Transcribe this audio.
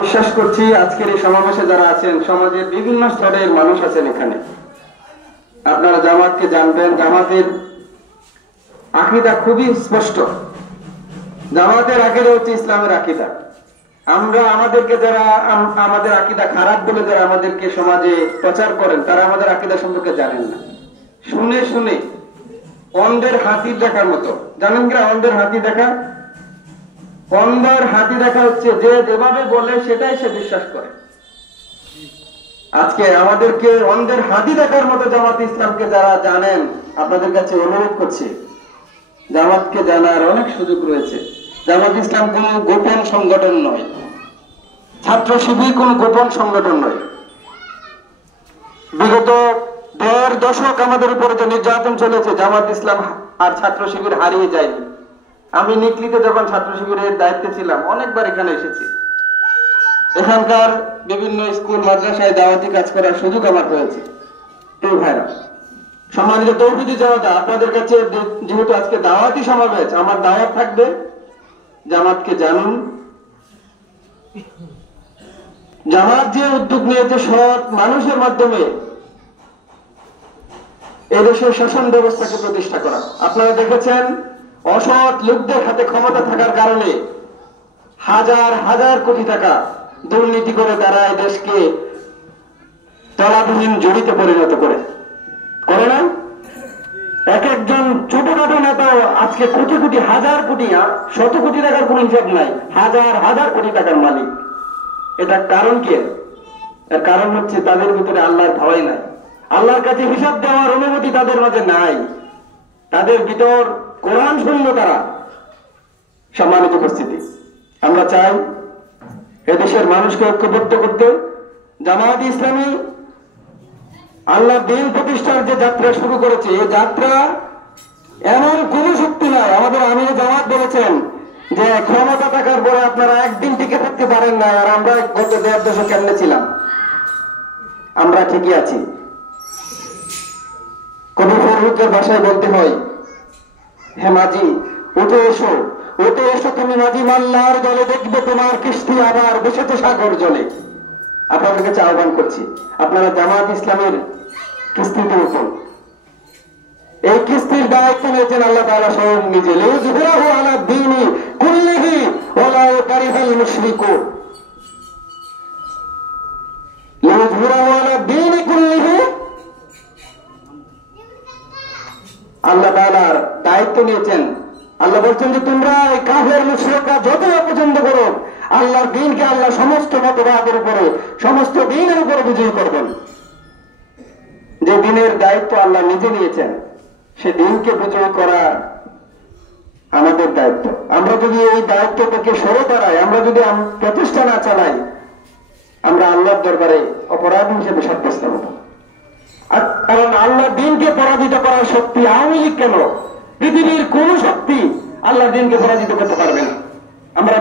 বিশ্বাস করছি আজকের এই সমাবেশে যারা আছেন সমাজের বিভিন্ন স্তরের মানুষ আছেন এখানে। আপনারা জামাতকে জানবেন, জামাতের আকীদা খুবই স্পষ্ট। জামাতের আকীদা হচ্ছে ইসলামের আকীদা। আমরা আমাদেরকে যারা আমাদের আকীদা খারাপ বলে যারা আমাদেরকে সমাজে প্রচার করেন তারা আমাদের আকীদা সম্পর্কে জানেন না। শুনে শুনে অন্ধের হাতি দেখার মতো, জানেন কি অন্ধের হাতি দেখা? অন্ধের হাতি দেখা হচ্ছে যে যেভাবে বলে সেটাই সে বিশ্বাস করে। আজকে আমাদেরকে অন্ধের হাতি দেখার মতো জামাত ইসলামকে যারা জানেন, আপনাদের কাছে অনুরোধ করছি, জামাতকে জানার অনেক সুযোগ রয়েছে। জামাত ইসলাম কোন গোপন সংগঠন নয়, ছাত্র শিবির কোন গোপন সংগঠন নয়। বিগত ১.৫ দশক আমাদের উপরে যে নির্যাতন চলেছে, জামাত ইসলাম আর ছাত্র শিবির হারিয়ে যায়নি। আমি নিকলিতে যখন ছাত্র শিবিরের দায়িত্বে ছিলাম অনেকবার এখানে এসেছি। এখানকার বিভিন্ন স্কুল মাদ্রাসায় দাওয়াতি কাজ করার সুযোগ আমার হয়েছে। এই ভাইরা, সম্মানিত তৌহিদি জনতা, আপনাদের কাছে যেহেতু আজকে দাওয়াতি সমাবেশ, আমার দাওয়াত থাকবে, জামাতকে জানুন। জামাত যে উদ্যোগ নিয়েছে সৎ মানুষের মাধ্যমে এদেশের শাসন ব্যবস্থাকে প্রতিষ্ঠা করা। আপনারা দেখেছেন অসৎ লোকদের হাতে ক্ষমতা থাকার কারণে হাজার হাজার কোটি টাকা দুর্নীতি করে তারা এই দেশকে তলাবিহীন জড়িতে পরিণত করে না? এক একজন ছোটখাটো নেতা আজকে কোটি কোটি, হাজার কোটি, শত কোটি টাকার কোন হিসাব নাই, হাজার হাজার কোটি টাকার মালিক। এটা কারণ কি? এর কারণ হচ্ছে তাদের ভিতরে আল্লাহর ভয় নাই, আল্লাহর কাছে হিসাব দেওয়ার অনুমতি তাদের মাঝে নাই, তাদের ভিতর কোরআন শূন্য তারা। সম্মানিত উপস্থিতি, আমরা চাই এদেশের মানুষকে ঐক্যবদ্ধ করতে। জামায়াত ইসলামী আল্লাহর দ্বীন প্রতিষ্ঠার যে যাত্রা শুরু করেছে, এই যাত্রা এমন কোন শক্তি নাই। আমাদের আমির জামাত বলেছেন যে ক্ষমতা থাকার পরে আপনারা একদিন টিকে থাকতে পারেন না, আর আমরা গত ১.৫ দশক কেমনে ছিলাম? আমরা ঠিকই আছি। কবি ফররুকের ভাষায় বলতে হয়, হে মাঝি উঠে এসো, উঠে এসো তুমি মাঝি, মাল্লার জলে দেখবে তোমার কিস্তি আবার বসেছে সাগর জলে। আপনাদের কাছে আহ্বান করছি, আপনারা জামাত ইসলামের কিস্তিতে উঠুন। এই কিস্তির দায়িত্ব নিয়েছেন আল্লাহ তাআলা স্বয়ং নিজে। লিউযহিরাহু আলা দ্বীনি কুল্লিহি ওয়ালাউ কারিহাল মুশরিকুন। লিউযহিরাহু আলা দ্বীনি কুল্লিহি, আল্লাহ তাআলার দায়িত্ব নিয়েছেন। আল্লাহ বলছেন যে তোমরা এই কাফের মুশরিকরা যতই অপছন্দ করো, আল্লাহর দ্বীনকে আল্লাহ সমস্ত মতবাদের উপরে, সমস্ত দ্বীনের উপরে বিজয়ী করবেন। যে দ্বীনের দায়িত্ব আল্লাহ নিজে নিয়েছেন, সে দ্বীনকে বিজয়ী করা আমাদের দায়িত্ব। আমরা যদি এই দায়িত্ব থেকে সরে দাঁড়াই, আমরা যদি প্রচেষ্টা না চালাই, আমরা আল্লাহর দরবারে অপরাধী হিসেবে সাব্যস্ত হব। কারণ আল্লাহর দ্বীনকে পরাজিত করার শক্তি আওয়ামী লীগ কেন, পৃথিবীর কোন শক্তি আল্লাহর দ্বীনকে পরাজিত করতে পারবে না। আমরা